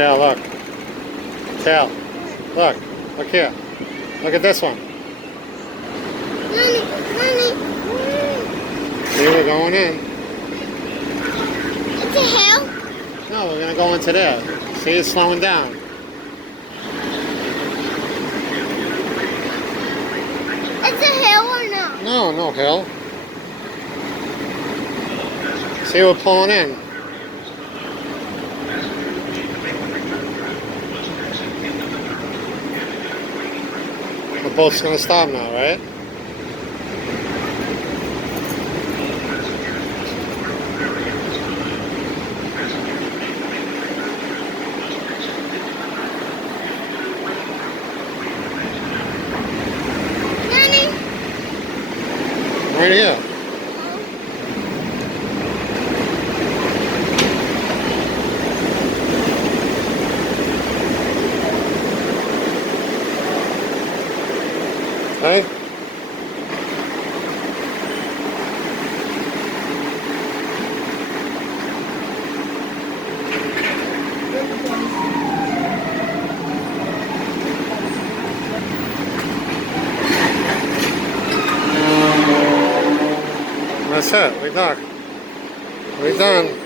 Tail, look. Tail. Look. Look here. Look at this one. Mommy, mommy. See, we're going in. It's a hill. No, we're going to go into there. See, it's slowing down. It's a hill or no? No, no hill. See, we're pulling in. The boat's going to stop now, right? Mommy. Right here. Hey? That's it. We're done. We're done.